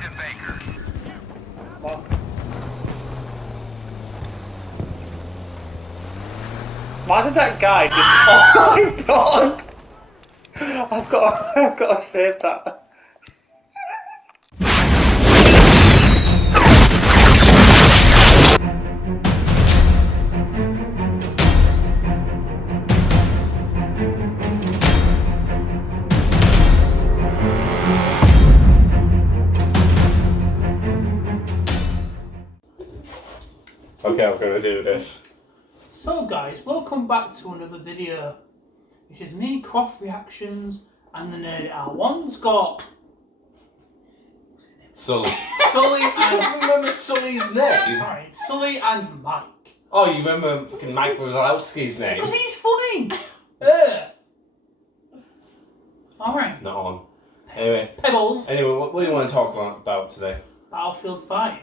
Detective Baker. What? Why did that guy just... Oh my god! I've got to save that. Okay, I'm gonna do this. So guys, welcome back to another video. It is me, Croft Reactions, and the nerdITout. One's got... what's his name? Sully. Sully I and... don't remember Sully's name. Sorry, Sully and Mike. Oh, you remember fucking Mike Wazowski's name? Because he's funny! Yeah. Alright. Not on. Anyway. Pebbles. Anyway, what do you want to talk about today? Battlefield 5.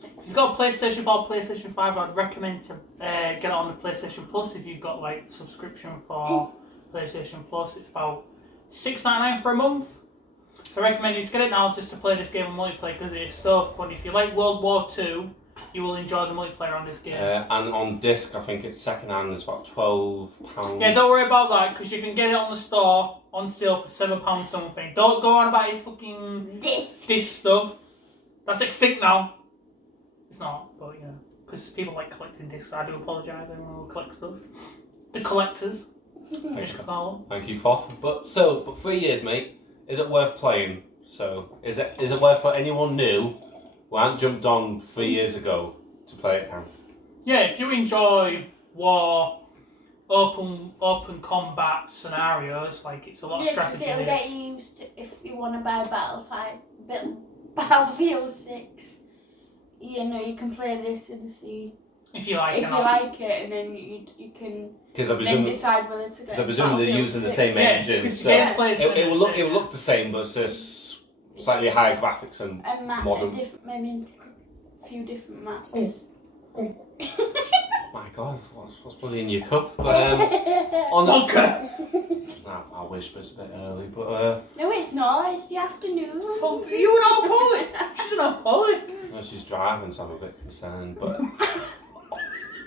If you've got a PlayStation 4, PlayStation 5, I'd recommend to get it on the PlayStation Plus if you've got like subscription for PlayStation Plus. It's about $6.99 for a month. I recommend you to get it now just to play this game on multiplayer because it is so fun. If you like World War II, you will enjoy the multiplayer on this game. And on disc, I think it's second hand. It's about £12. Yeah, don't worry about that because you can get it on the store on sale for £7 something. Don't go on about his fucking this stuff. That's extinct now. It's not, but you know, because people like collecting discs. I do apologise, everyone who collects stuff. The collectors. Thank you, Foff. But 3 years, mate. Is it worth playing? So is it worth for anyone new who hadn't jumped on 3 years ago to play it now? Yeah, if you enjoy war, open combat scenarios, like it's a lot of strategy. It'll get you used to, if you want to buy Battlefield 6. You know, you can play this and see if you like it, and then you can then decide whether to get. Because I presume they're using the same engine, so it will look the same, but it's just slightly higher graphics and modern. Maybe a few different maps. My God, what's bloody in your cup? But honestly, I wish, but it's a bit early. But no, it's not. It's the afternoon. Fuck, you an alcoholic? She's an alcoholic. No, she's driving, so I'm a bit concerned. But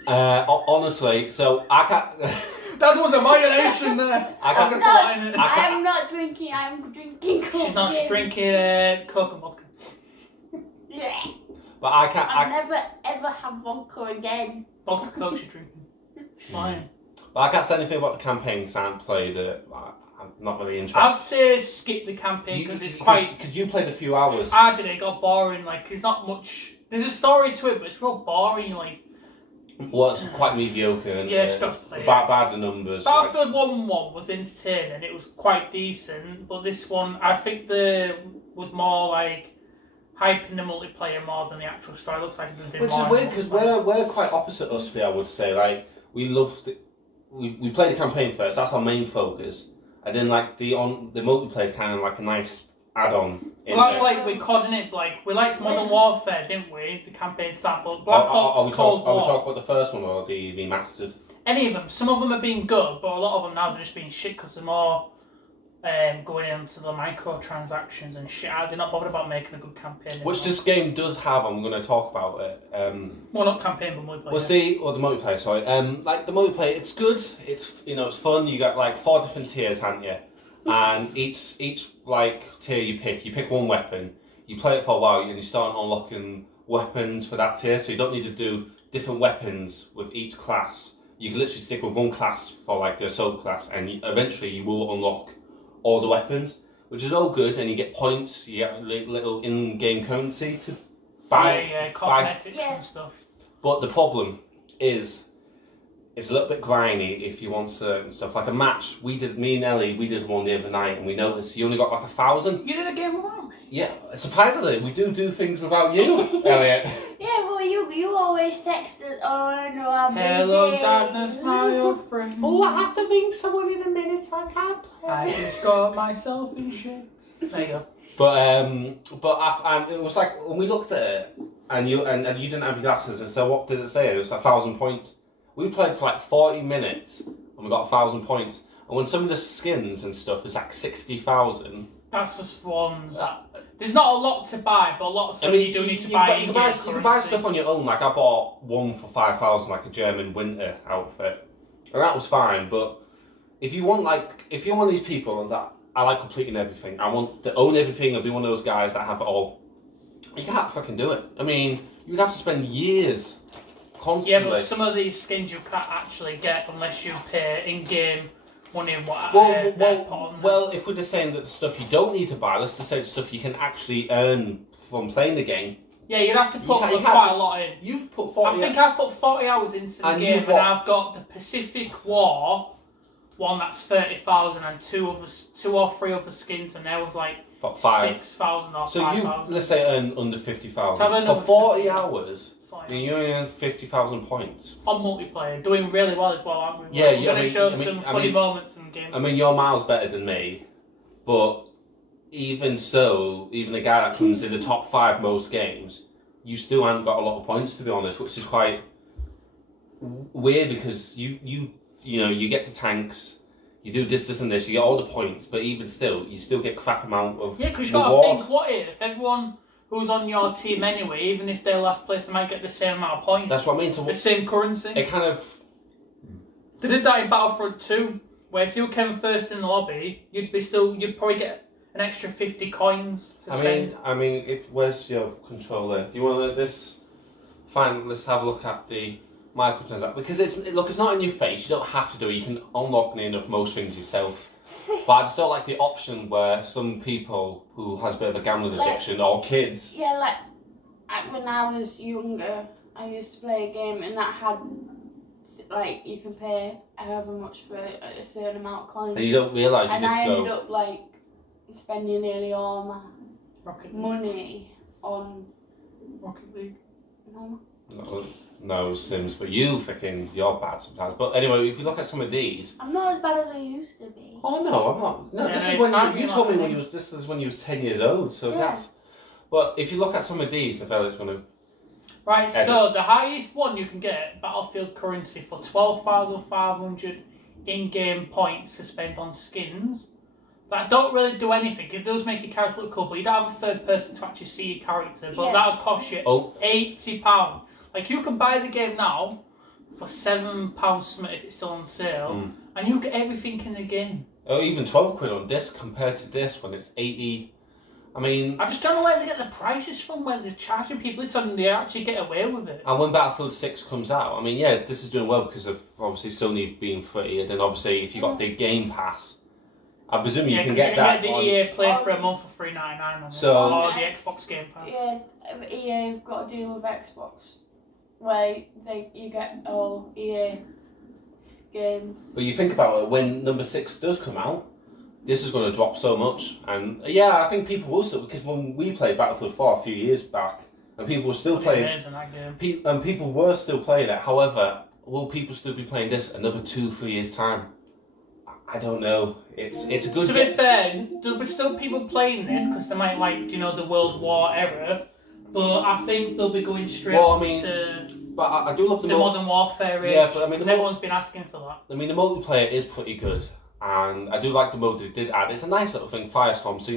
honestly, so I can't. That was a violation there. I'm not drinking. I'm drinking Coke. She's not drinking Coke and vodka. Yeah. But I can't. I'll never ever have vodka again. Vodka Coke she's drinking. Fine. But I can't say anything about the campaign because I haven't played it. I'm not really interested. I'd say skip the campaign because it's quite. Because you played a few hours. I did it. It got boring. Like there's not much. There's a story to it, but it's real boring. Like. Well, it's quite mediocre. And, yeah, it's got to play. Bad the numbers. Battlefield 1 was entertaining. It was quite decent, but this one I think was more like hyping the multiplayer more than the actual story. It looks like it did. Which is weird because we're quite opposite us three, I would say. Like we loved it. We played the campaign first. That's our main focus, and then like the multiplayer is kind of like a nice add-on. Well, that's like we're COD, innit? Like we liked Modern Warfare, didn't we? The campaign stuff, but Black Ops, Cold War. Are we talking about the first one or the remastered? Any of them. Some of them have been good, but a lot of them now they're just being shit because they're more going into the microtransactions and shit. They're not bothered about making a good campaign. Which this game does have, and we're going to talk about it. Well, not campaign, but multiplayer. We'll see, or the multiplayer. Sorry. Like the multiplayer, it's good. It's it's fun. You got like 4 different tiers, haven't you? And each like tier you pick one weapon. You play it for a while, and you start unlocking weapons for that tier. So you don't need to do different weapons with each class. You can literally stick with one class for like the assault class, and eventually you will unlock all the weapons, which is all good, and you get points. You get little in-game currency to buy cosmetics and stuff. But the problem is, it's a little bit grindy if you want certain stuff. Like a match, me and Ellie, we did one the other night, and we noticed you only got like 1,000. You did a game without me? Yeah, surprisingly, we do things without you, Elliot. Yeah, well, you always text us, oh no, I'm busy. Hello, darkness, my old friend. Oh, I have to meet someone in a minute, so I can't play. I just got myself in shit. There you go. But it was like, when we looked at it, and you didn't have your glasses, and so what did it say? It was 1,000 points. We played for like 40 minutes, and we got 1,000 points. And when some of the skins and stuff is like 60,000. That's just ones that There's not a lot to buy, but a lot of stuff you do need to buy. You can buy stuff on your own. Like I bought one for 5,000, like a German winter outfit, and that was fine. But if you're one of these people that I like completing everything, I want to own everything, I'll be one of those guys that have it all. You can't fucking do it. I mean, you'd have to spend years constantly. Yeah, but some of these skins you can't actually get unless you pay in-game money and what. Well, if we're just saying that the stuff you don't need to buy, let's just say the stuff you can actually earn from playing the game. Yeah, you'd have to put quite a lot in. You've put 40. I think I've put 40 hours into the game, and I've got the Pacific War one that's 30,000 and two or three other skins, and there was like 6,000 or 5,000. So you, let's say, earn under 50,000 so for 40 hours. You only earn 50,000 points on multiplayer, doing really well as well, aren't we? Yeah, we're going to show some funny moments in the game. I mean, you're miles better than me, but even so, even the guy that comes in the top 5 most games, you still haven't got a lot of points, to be honest, which is quite weird because you get the tanks, you do this and this, you get all the points, but even still, you still get crap amount of yeah, because you've got to think, what if everyone who's on your team anyway, even if they're last place, they might get the same amount of points. That's what I mean. So the same currency. It kind of... They did that in Battlefront 2, where if you came first in the lobby, you'd probably get an extra 50 coins to spend. I mean, where's your controller? Do you want this? Fine, let's have a look at the microtransactions, because it's not in your face. You don't have to do it. You can unlock near enough most things yourself. But I just don't like the option where some people who has a bit of a gambling addiction or kids. Yeah, when I was younger, I used to play a game and that had you can pay however much for a certain amount of coins. And you don't realise you just go. And I ended up spending nearly all my money on Rocket League. No Sims, but you're bad sometimes. But anyway, if you look at some of these, I'm not as bad as I used to be. Oh no, I'm not. No, yeah, this is when you told me when this is when you was 10 years old. So that's. But if you look at some of these, I feel it's going to. Right, so the highest one you can get Battlefield currency for 12,500 in-game points to spend on skins. That don't really do anything. It does make your character look cool, but you don't have a third person to actually see your character. But that'll cost you £80. Like you can buy the game now for £7 if it's still on sale, and you get everything in the game. Oh, even 12 quid on disc compared to this when it's 80. I mean, I just don't know where they get the prices from, where they're charging people this and they actually get away with it. And when Battlefield 6 comes out, I mean, yeah, this is doing well because of obviously Sony being free, and then obviously if you got the Game Pass, I presume you can get that. Yeah, you can get the EA Play for a month for $3.99 on so, or the Xbox Game Pass. Yeah, EA have got a deal with Xbox where you get all EA games. But you think about it, when number 6 does come out, this is going to drop so much, and yeah, I think people will still, because when we played Battlefield 4 a few years back, and people were still playing, and people were still playing it. However, will people still be playing this another 2-3 years time? I don't know. It's a good. To be fair, there'll be still people playing this because they might like the World War era, but I think they'll be going straight to. But I do love the Modern Warfare age. Yeah, but I mean, because everyone's been asking for that. I mean, the multiplayer is pretty good. And I do like the mode they did add. It's a nice little thing, Firestorm. So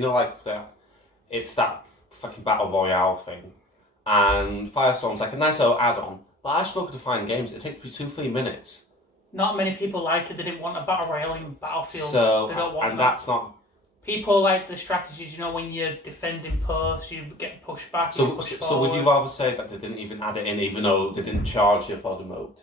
it's that fucking battle royale thing, and Firestorm's like a nice little add-on. But I struggle to find games. It takes me 2-3 minutes. Not many people like it. They didn't want a battle royale in Battlefield. So they don't want and that. That's not. People like the strategies. When you're defending posts, you get pushed back. So would you rather say that they didn't even add it in, even though they didn't charge you for the mode?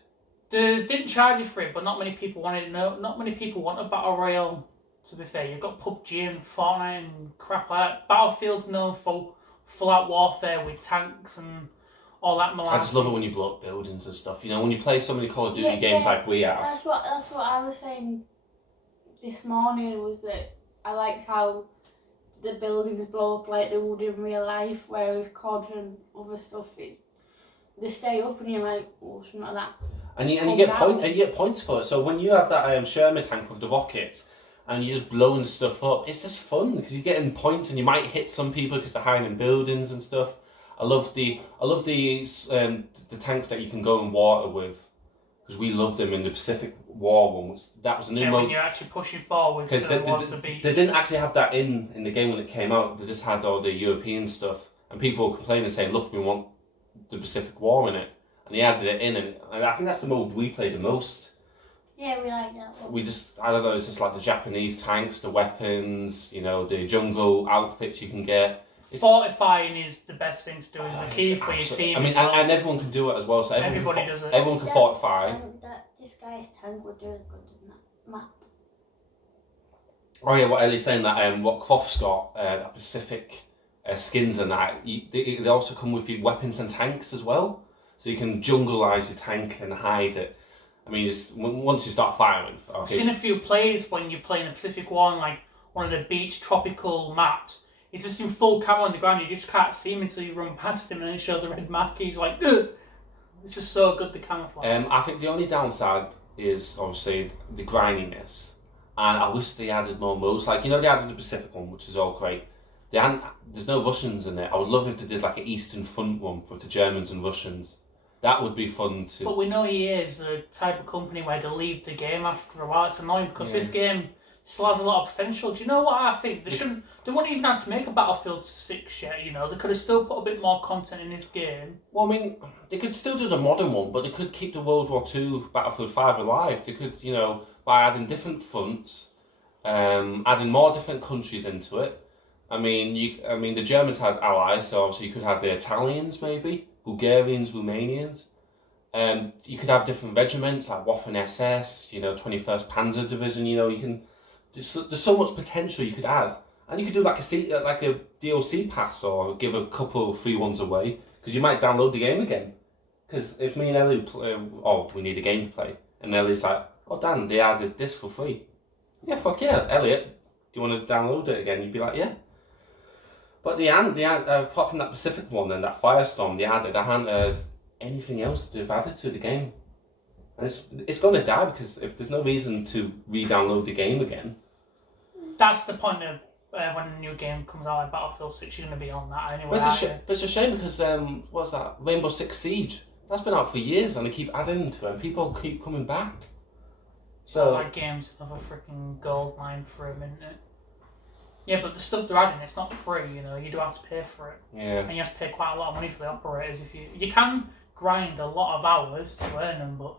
They didn't charge you for it, but not many people wanted it. No, not many people want a battle royale. To be fair, you've got PUBG and Fortnite and crap like that. Battlefield's known for full-out warfare with tanks and all that malarkey. I just love it when you blow up buildings and stuff. When you play so many Call of Duty games like we have. That's what I was saying this morning, was that I liked how the buildings blow up like they would in real life, whereas COD and other stuff, they stay up and you're like, oh, something like that. And you get points for it. So when you have that Sherman tank with the rockets and you're just blowing stuff up, it's just fun because you're getting points and you might hit some people because they're hiding in buildings and stuff. I love the tanks that you can go in water with, because we loved them in the Pacific War one. That was a new when mode. you're actually pushing forward Because towards the beach. they didn't actually have that in the game when it came out. They just had all the European stuff, and people were complaining saying, "Look, we want the Pacific War in it," and they added it in, and I think that's the mode we played the most. Yeah, we like that one. We just, I don't know, it's just like the Japanese tanks, the weapons, you know, the jungle outfits you can get. Fortifying is the best thing to do. Is the key for your team. I mean, as well. and everyone can do it as well. So Everybody does it. Everyone can fortify. This guy's tank would do it good in that map. Oh yeah, what Ellie's saying that what Clough's got, that Pacific skins and that, they also come with your weapons and tanks as well. So you can jungleize your tank and hide it. I mean, once you start firing. Okay. I've seen a few plays when you're playing a Pacific War on like one of the beach tropical maps. He's just in full camera on the ground. You just can't see him until you run past him, and then it shows a red mark. He's like, ugh. It's just so good, the camouflage. I think the only downside is obviously the grindiness, and I wish they added more modes. Like, you know, they added the Pacific one, which is all great. There's no Russians in it. I would love if they did like an Eastern Front one with the Germans and Russians. That would be fun to. But we know EA is the type of company where they leave the game after a while. It's annoying because this game still has a lot of potential. Do you know what I think? They wouldn't even have to make a Battlefield 6 yet, you know. They could have still put a bit more content in this game. Well, I mean, they could still do the modern one, but they could keep the World War II Battlefield 5 alive. They could, you know, by adding different fronts, adding more different countries into it. I mean, the Germans had allies, so obviously you could have the Italians, maybe, Bulgarians, Romanians. You could have different regiments like Waffen SS, you know, 21st Panzer Division. You know, you can. There's so much potential you could add, and you could do like a DLC pass or give a couple free ones away because you might download the game again. Because if me and Ellie play, we need a game to play, and Ellie's like, "Oh, Dan, they added this for free." Yeah, fuck yeah, Elliot. Do you want to download it again? You'd be like, yeah. But apart from that Pacific one and that Firestorm, I hadn't heard anything else they've added to the game. And it's going to die because if there's no reason to re-download the game again. That's the point of when a new game comes out like Battlefield 6, you're going to be on that anyway. But it's a shame because, what's that? Rainbow Six Siege. That's been out for years and they keep adding to it and people keep coming back. So that game's another freaking gold mine for a minute. Yeah, but the stuff they're adding, it's not free, you know, you do have to pay for it. Yeah. And you have to pay quite a lot of money for the operators. If you can grind a lot of hours to earn them, but...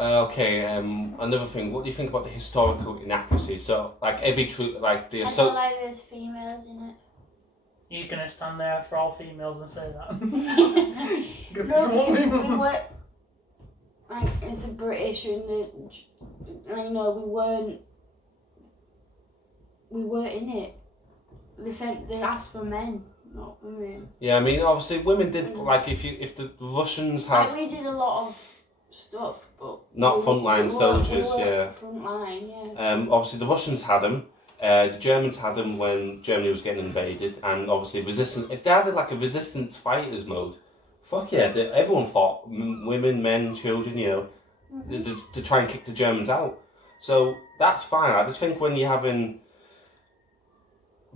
Okay, another thing, what do you think about the historical inaccuracies? So, like, every true, like, the... I don't like there's females in it. You're going to stand there for all females and say that? No, because we were... Like, it's a British and you know, we weren't in it. They asked for men, not women. Yeah, I mean, obviously, women did, like, if the Russians had... Like, we did a lot of stuff, but... Not frontline soldiers, yeah. Frontline, yeah. Obviously, the Russians had them. The Germans had them when Germany was getting invaded. And obviously, resistance... If they added, like, a resistance fighters mode, fuck yeah, everyone fought. Women, men, children, you know, to try and kick the Germans out. So, that's fine. I just think when you're having...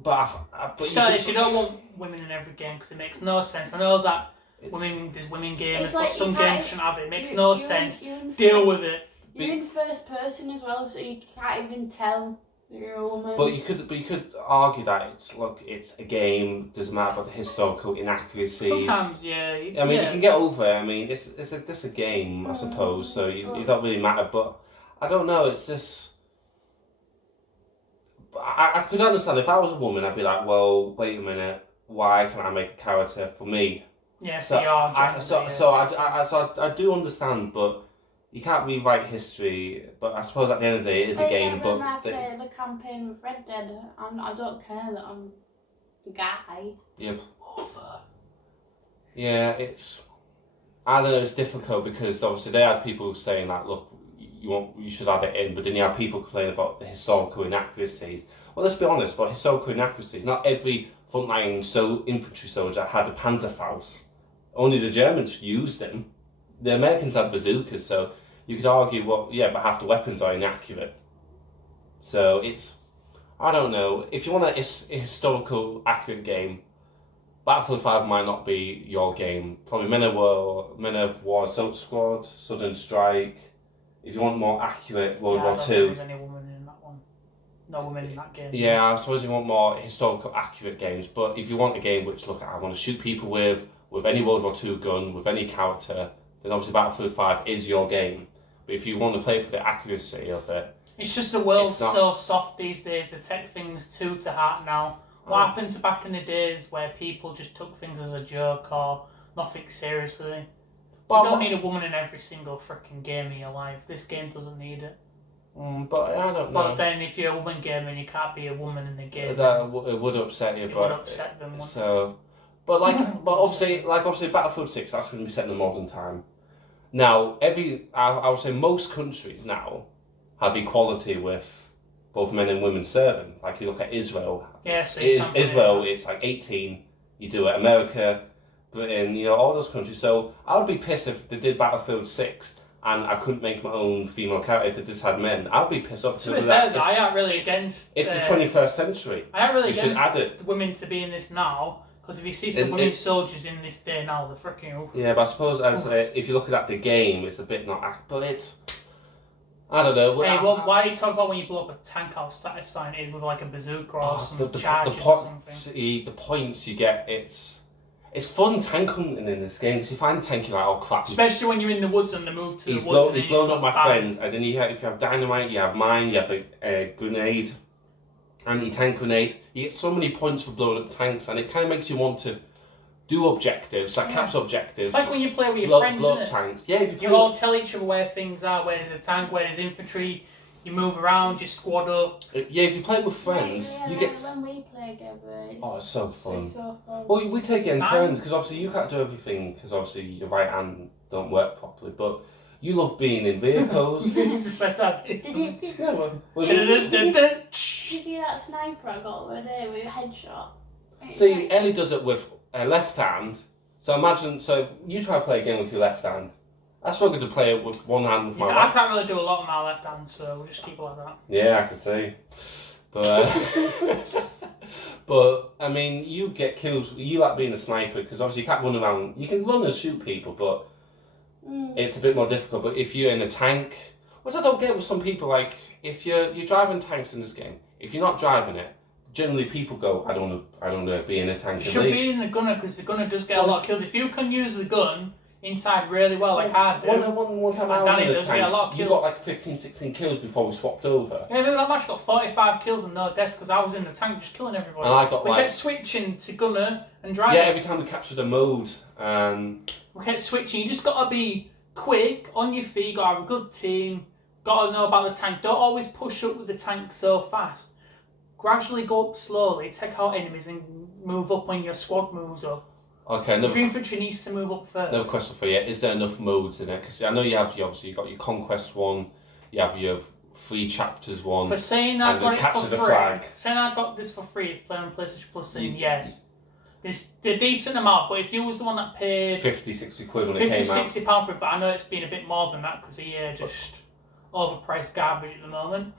But you don't want women in every game because it makes no sense. I know that there's women gamers, like but some games shouldn't have it. It makes no sense. Deal with it. You're in first person as well, so you can't even tell you're a woman. But you could argue that it's a game. Doesn't matter about the historical inaccuracies. Sometimes, yeah. I mean, you can get over it. I mean, it's a game, I suppose. So it don't really matter. But I don't know. It's just. I could understand if I was a woman, I'd be like, well, wait a minute, why can't I make a character for me? Yeah, I do understand, but you can't rewrite history. But I suppose at the end of the day, it is a game. But when I play the campaign with Red Dead, I don't care that I'm a guy. Yep. Yeah, I don't know. It's difficult because obviously they had people saying that, look, you should add it in, but then you have people complaining about the historical inaccuracies. Well, let's be honest, about historical inaccuracies, not every frontline infantry soldier had a Panzerfaust. Only the Germans used them. The Americans had bazookas, so you could argue, well, yeah, but half the weapons are inaccurate. So I don't know. If you want a historical accurate game, Battlefield 5 might not be your game. Probably Men of War, Assault Squad, Sudden Strike. If you want more accurate World War I don't II. think there's any woman in that one. No women in that game. Yeah, I suppose you want more historical accurate games, but if you want a game which, look, I want to shoot people with any World War II gun, with any character, then obviously Battlefield 5 is your game. But if you want to play for the accuracy of it... It's just the world's so soft these days, they take things too to heart now. What happened to back in the days where people just took things as a joke or nothing seriously? You don't need a woman in every single freaking game in your life. This game doesn't need it. But I don't know. But then if you're a woman gamer and you can't be a woman in the game, it would upset you. It would upset them. So, but obviously Battlefield 6, that's going to be set in the modern time. Now, I would say most countries now have equality with both men and women serving. Like you look at Israel. Yeah, so Israel, it's like 18. You do it. America, Britain, all those countries. So I would be pissed if they did Battlefield 6 and I couldn't make my own female character that just had men. I'd be pissed off. To be fair, I aren't really against... It's the 21st century. I aren't really you against should add it. women to be in this now, because if you see some women soldiers in this day now, they're freaking... Yeah, but I suppose if you look at the game, it's a bit not... But it's... I don't know. Hey, why do you talk about when you blow up a tank, how satisfying it is with like a bazooka or some charges or something? The points you get, it's fun tank hunting in this game, because you find a tank, you're like, oh crap. Especially when you're in the woods and they move to the woods. He's blown up my friends, and then if you have dynamite, you have mine, you have a grenade, anti-tank grenade. You get so many points for blowing up tanks, and it kind of makes you want to do objectives, like capture objectives. It's like when you play with your friends, blow up tanks. Yeah, you all tell each other where things are, where there's a tank, where there's infantry. You move around, you squad up. Yeah, if you play with friends, you get... When we play together, it's so fun. It's so fun. Well, we take it in turns, because obviously you can't do everything, because obviously your right hand don't work properly, but you love being in vehicles. Did you see that sniper I got the other day with a headshot? See, Ellie does it with her left hand. So imagine, you try to play a game with your left hand. I struggle to play it with one hand with my right. I can't really do a lot with my left hand, so we'll just keep it like that. Yeah, I can see. But, but I mean, you get kills. You like being a sniper, because obviously you can't run around. You can run and shoot people, but it's a bit more difficult. But if you're in a tank, which I don't get with some people, like if you're driving tanks in this game, if you're not driving it, generally people go, I don't want to be in a tank. You should be in the gunner, because the gunner does get a lot of kills. If you can use the gun inside really well, like I do. One time I was in a tank, you got like 15, 16 kills before we swapped over. Yeah, maybe that match got 45 kills and no deaths, because I was in the tank just killing everybody. And I got we kept switching to gunner and driving. Yeah, every time we captured a mode. We kept switching. You just got to be quick, on your feet, got to have a good team, got to know about the tank. Don't always push up with the tank so fast. Gradually go up slowly, take out enemies and move up when your squad moves up. Okay, your infantry needs to move up first. Another question for you: is there enough modes in it? Because I know you have obviously you got your conquest one, you have your 3 chapters one. For saying I got it for free, saying I got this for free, playing on PlayStation Plus, saying yes, it's a decent amount. But if you was the one that paid 50, 60 quid when it came out, £50 for it, but I know it's been a bit more than that because EA just overpriced garbage at the moment.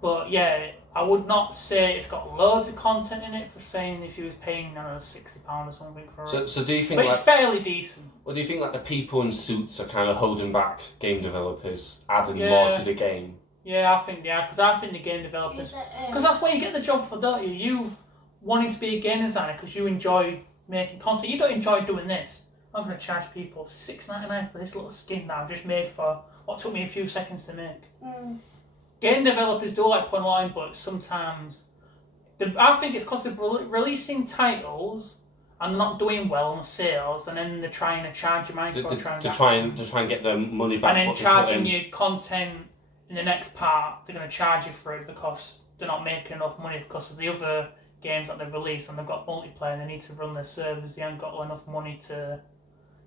But yeah, I would not say it's got loads of content in it for saying if you was paying, I don't know, £60 or something for it. So do you think? But it's fairly decent. Well, do you think like the people in suits are kind of holding back game developers, adding more to the game? Yeah, I think because I think the game developers, because that's where you get the job for, don't you? You wanting to be a game designer because you enjoy making content. You don't enjoy doing this. I'm going to charge people $6.99 for this little skin that I've just made for what took me a few seconds to make. Game developers do like putting a lot in, but sometimes I think it's because they're releasing titles and not doing well on sales, and then they're trying to charge you microtransactions. To try and get their money back. And then charging you content in the next part, they're going to charge you for it because they're not making enough money because of the other games that they've released, and they've got multiplayer and they need to run their servers. They haven't got enough money to,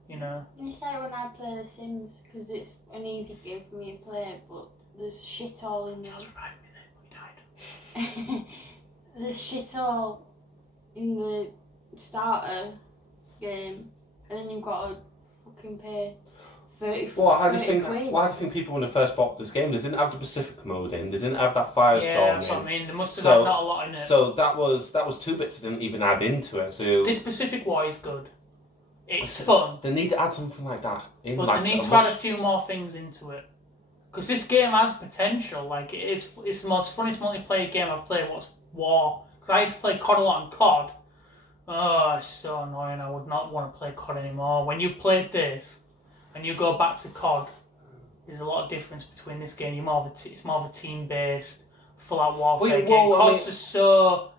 It's like when I play The Sims, because it's an easy game for me to play, but there's shit all in there. There's shit all in the starter game, and then you've got to fucking pay. 30, Well, how do you 30 think? quid. Why do you think people when they first bought this game, they didn't have the Pacific mode in, they didn't have that Firestorm Yeah, that's in. what I mean. There must have So- been not a lot in it. So that was 2 bits they didn't even add into it. So This Pacific War is good. It's fun, they need to add something like that in. but like they need a to add a rush- few more things into it. Because this game has potential. Like it's the most funniest multiplayer game I've played. Was War? Because I used to play COD a lot on COD. Oh, it's so annoying. I would not want to play COD anymore. When you've played this, and you go back to COD, there's a lot of difference between this game. It's more of a team-based, full-out warfare game. COD's just so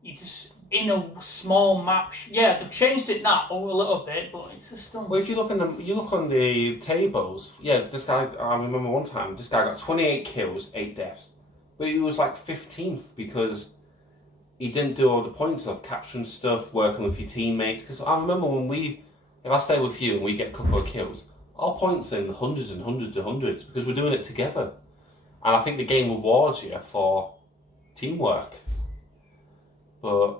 you just in a small map. Yeah, they've changed it now a little bit, but it's just still. Well, if you look on the tables, yeah, this guy. I remember one time this guy got 28 kills, 8 deaths, but he was like 15th because he didn't do all the points of capturing stuff, working with your teammates. Because I remember if I stay with you and we get a couple of kills, our points in hundreds and hundreds and hundreds because we're doing it together, and I think the game rewards you for teamwork. But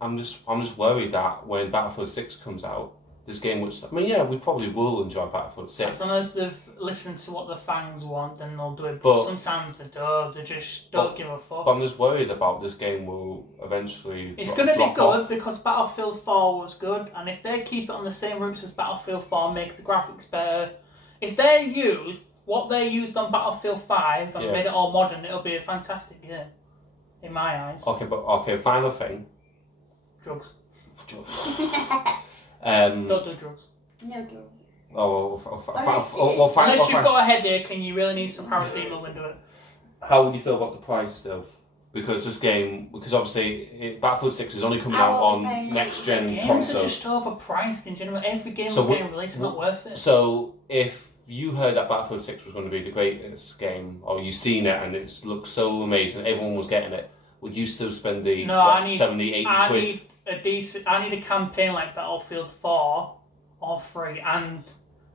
I'm just worried that when Battlefield 6 comes out, this game which we probably will enjoy Battlefield 6. As long as they've listened to what the fans want, then they'll do it. But sometimes they don't. They just don't give a fuck. But I'm just worried about this game will eventually. It's going to be drop good off. because Battlefield 4 was good, and if they keep it on the same routes as Battlefield 4, make the graphics better. If they use what they used on Battlefield 5 and made it all modern, it'll be a fantastic game, in my eyes. Okay, final thing. Drugs. Don't do drugs. No drugs. Unless you've got a headache and you really need some paracetamol, then do it. How would you feel about the price though? Because obviously Battlefield 6 is only coming out on next gen Games consoles. are just overpriced in general. Every game So that's getting released is not worth it. So if you heard that Battlefield 6 was going to be the greatest game, or you've seen it and it looked so amazing, everyone was getting it, would you still spend the 70, 80 quid? I need a campaign like Battlefield 4 or 3 and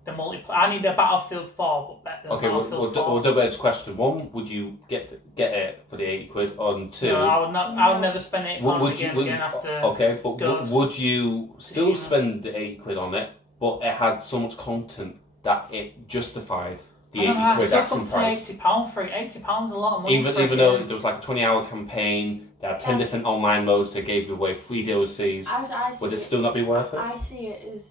the multiplayer. I need a Battlefield 4 but better. Okay, we'll double edge question. One, would you get it for the 80 quid? On two, no, I would not. I would never spend £80 on a game again after. Okay, but would you still spend the 80 quid on it? But it had so much content that it justified the 80 quid asking price. £80 for it. £80 a lot of money. Even though there was like a 20-hour campaign, they had 10 different online modes. They gave you away 3 DLCs. Would it still not be worth it? I see it as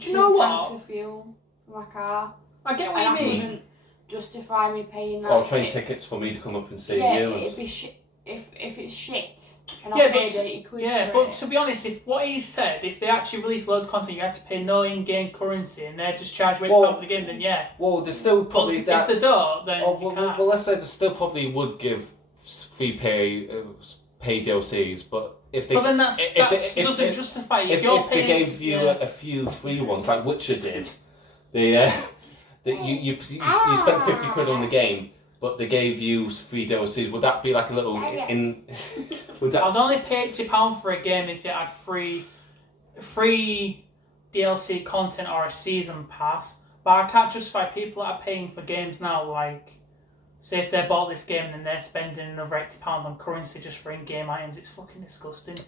Do you know 2 what? tanks of fuel for my car. I get what you I mean. couldn't justify me paying that. Or train tickets for me to come up and see you. It'd be shit if it's shit. And Yeah, I paid 80 quid for it. to be honest, if what he said, if they actually release loads of content, you had to pay no in-game currency, and they just charge you £80 for the game, then yeah. Well, there's still probably But if they don't, then you can't. well, let's say they still probably would give free pay DLCs, but if they But then that doesn't justify it. If they gave you a few free ones like Witcher did, you spent 50 quid on the game, but they gave you free DLCs. Would that be like a little would that? I'd only pay £80 for a game if it had free DLC content or a season pass. But I can't justify people that are paying for games now. Like, say if they bought this game and then they're spending another £80 on currency just for in-game items, it's fucking disgusting.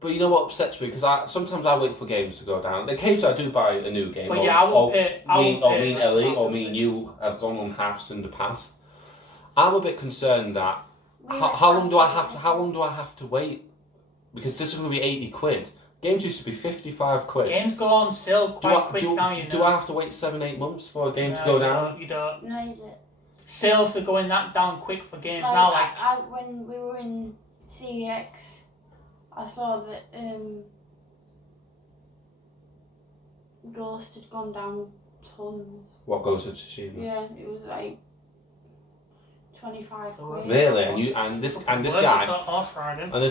But you know what upsets me? Because sometimes I wait for games to go down. Occasionally I do buy a new game. But yeah, I won't pay. Me and Elliot or me and you have gone on halves in the past. I'm a bit concerned that how long do I have to wait? Because this is going to be 80 quid. Games used to be 55 quid. Games go on sale quite quick now. Do I have to wait 7-8 months for a game to go down? You don't. No, you don't. Sales are going that down quick for games now. When we were in CEX, I saw that Ghost had gone down tons. What goes to Tsushima? Yeah, it was like 25 quid. Really? And this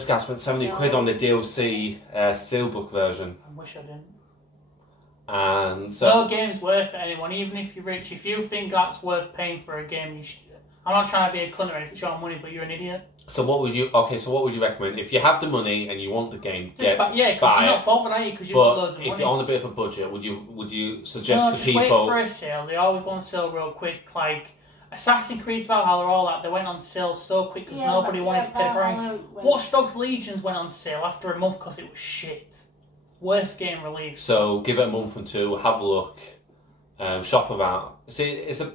guy spent 70 quid on the DLC Steelbook version. I wish I didn't. And so no game's worth it, anyone. Even if you're rich, if you think that's worth paying for a game, you should. I'm not trying to be a cunner if it's your money, but you're an idiot. So what would you recommend if you have the money and you want the game? Because you're not bothered, are you? Because you've got loads of money. If you're on a bit of a budget, would you suggest to just people? Wait for a sale. They always go on sale real quick. Like Assassin's Creed Valhalla, all that. They went on sale so quick because nobody wanted to pay the price. Watch Dogs Legions went on sale after a month because it was shit. Worst game released. So give it a month or two. Have a look. shop around. See, it's a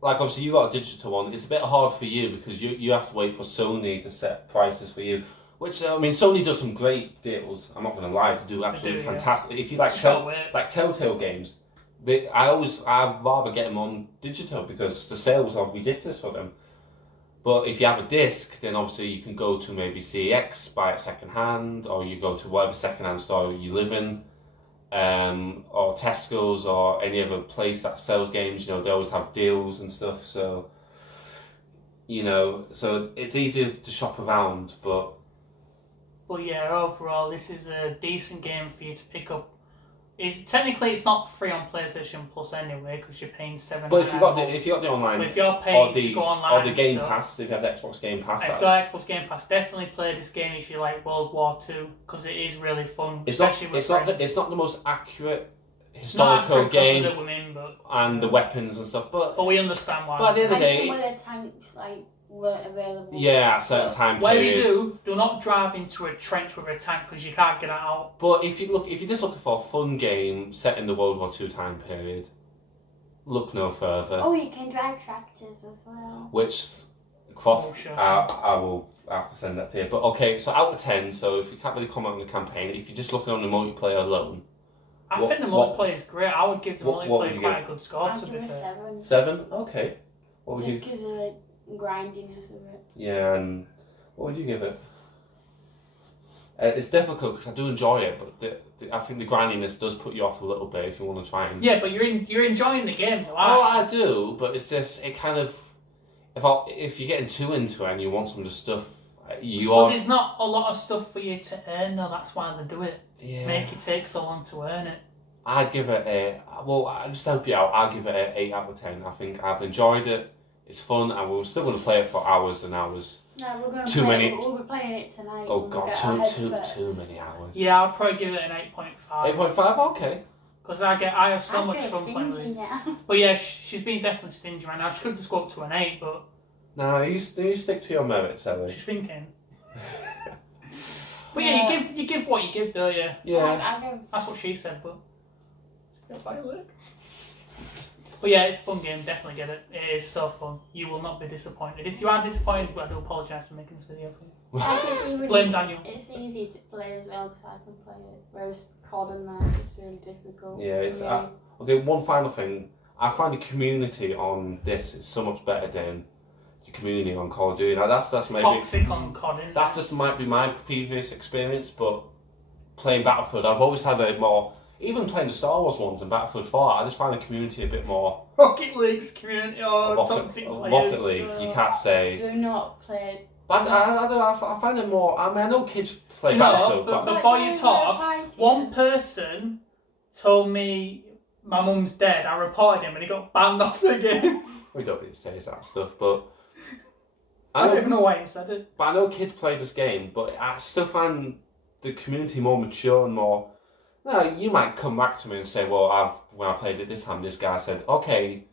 like obviously you got a digital one. It's a bit hard for you because you have to wait for Sony to set prices for you. Which I mean, Sony does some great deals. I'm not going to lie, they do absolutely fantastic. If you like Telltale games, I'd rather get them on digital because the sales are ridiculous for them. But if you have a disc, then obviously you can go to maybe CEX, buy it second hand, or you go to whatever second hand store you live in, or Tesco's or any other place that sells games. You know, they always have deals and stuff. So, you know, so it's easier to shop around, but. But yeah, overall, this is a decent game for you to pick up. Technically it's not free on PlayStation Plus anyway because you're paying $7. But if you got the online, but if you're paying to go online, or the Game Pass, if you have the Xbox Game Pass, if you got Xbox Game Pass, definitely play this game if you like World War II because it is really fun. It's not the most accurate historical game and the weapons and stuff, but we understand why. But at the end of the day, some of the tanks weren't available. Yeah, at certain time where periods. do not drive into a trench with a tank because you can't get it out. But if you're just looking for a fun game set in the World War II time period, look no further. Oh, you can drive tractors as well. Which, Croft, I will have to send that to you. But okay, so out of 10, so if you can't really comment on the campaign, if you're just looking on the multiplayer alone, I think the multiplayer is great. I would give the multiplayer quite a good score. I'd give it 7. 7? Okay. What would just because of the grindiness of it. Yeah, and what would you give it? It's difficult because I do enjoy it, but I think the grindiness does put you off a little bit if you want to try and. Yeah, but you're enjoying the game, though. Oh, I do, but it's just it kind of if you're getting too into it and you want some of the stuff, Well, there's not a lot of stuff for you to earn, though. That's why they do it. Yeah. Make it take so long to earn it. I'd give it I'll just help you out. I'll give it an 8 out of 10. I think I've enjoyed it. It's fun, and we're still going to play it for hours and hours. No, we're going to Too many. We'll be playing it tonight. Oh god, too many hours. Yeah, I'll probably give it an 8.5. 8.5, okay. Because I have so much fun playing with it. Now. But yeah, she's been definitely stingy right now. She could just go up to an 8, but. No, you stick to your merits, Ellie. She's thinking. But yeah, you give what you give, though, yeah. Yeah. That's what she said, but. But yeah, it's a fun game, definitely get it. It is so fun. You will not be disappointed. If you are disappointed, I do apologise for making this video for you. Blame Daniel. It's easy to play as well because I can play it, whereas COD and that, it's really difficult. Yeah, it's okay. One final thing, I find the community on this is so much better than the community on Call of Duty. Now that's maybe toxic on COD. That's just might be my previous experience, but playing Battlefield, I've always had a more. Even playing the Star Wars ones and Battlefield 4, I just find the community a bit more. Rocket League's community, toxic players. Rocket League, you can't say. Do not play. But I find it more. I mean, I know kids play But Battlefield, but before you talk, one person told me my mum's dead. I reported him and he got banned off the game. We don't need to say that stuff, but I don't even know why he said it. But I know kids play this game, but I still find the community more mature and more. No, you might come back to me and say, well, when I played it this time, this guy said, okay,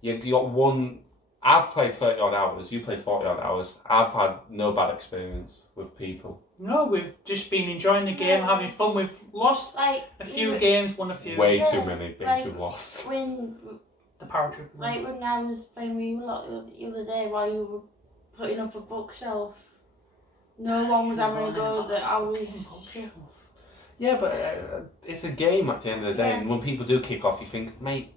you got one. I've played 30 odd hours. You played 40 odd hours. I've had no bad experience with people. No, we've just been enjoying the game, having fun. We've lost a few games, won a few. Way too many games we've lost. When the paratrooper. When I was playing with you lot the other day while you were putting up a bookshelf, no one was having a go that I was. Yeah, but it's a game at the end of the day, and when people do kick off, you think, mate,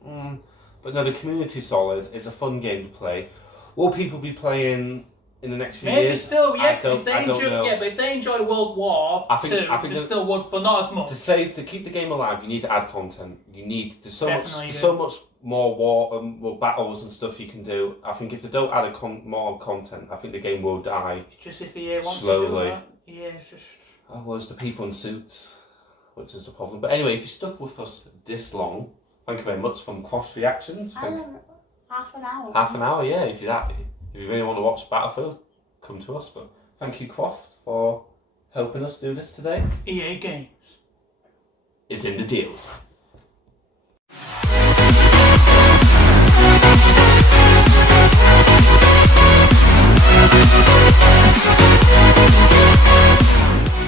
but no, the community's solid. It's a fun game to play. Will people be playing in the next few years? Maybe still, yeah. But if they enjoy World War II, they still would, but not as much. To keep the game alive, you need to add content. There's so much more war more battles and stuff you can do. I think if they don't add more content, I think the game will die. Just if EA wants slowly. To do that. Yeah, it's just. Oh, well, it's the people in suits, which is the problem. But anyway, if you stuck with us this long, thank you very much from Cross Reactions. Half an hour. Half an hour, yeah. If you really want to watch Battlefield, come to us. But thank you, Croft, for helping us do this today. EA Games is in the deals.